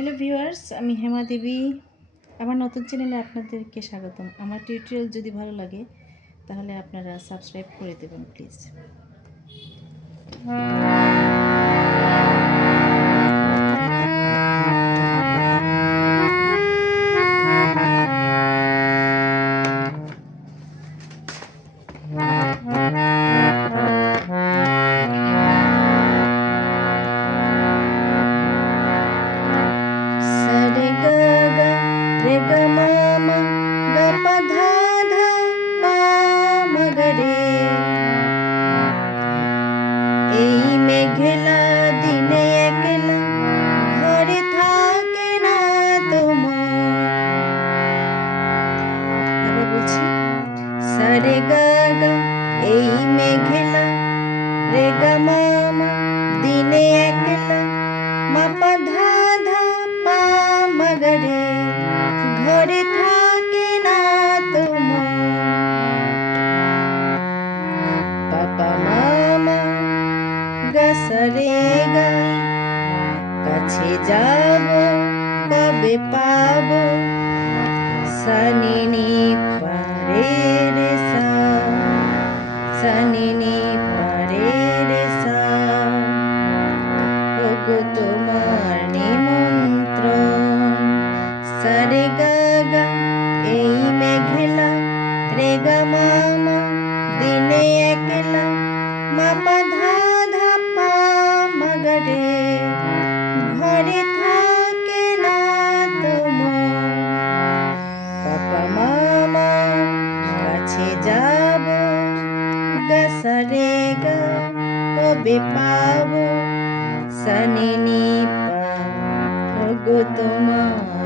Hello viewers, আমি হেমা দেবী। আমার নতুন চ্যানেলে আপনাদেরকে স্বাগতম। আমার টিউটোরিয়াল যদি ভালো লাগে তাহলে আপনারা সাবস্ক্রাইব করে দেবেন প্লিজ। এই মেঘলা দিনে একলা ঘরে থাকে না তোমার। আবার বলছি, সারে গা গা এই মেঘলা রে গা মামা দিনে একলা মাপা ধা ধা পা মগরে ঘরে থাকে না তোমার। পাপা মামা গা সারে গা কাছে যাব কবে পাবো সানি নি পারে রে সা সানি নি পারে রে সা। ওগো তোমার নিমন্ত্রণ সারে গা গা এই মেঘলা রে গা মামা দিনে একলা মাপা ধা ধা পা মগরে ঘরে থাকে না তোমার। পাপা মামা কাছে যাব গা সারে গা কবে পাবো সানি নি পা। ওগো তোমার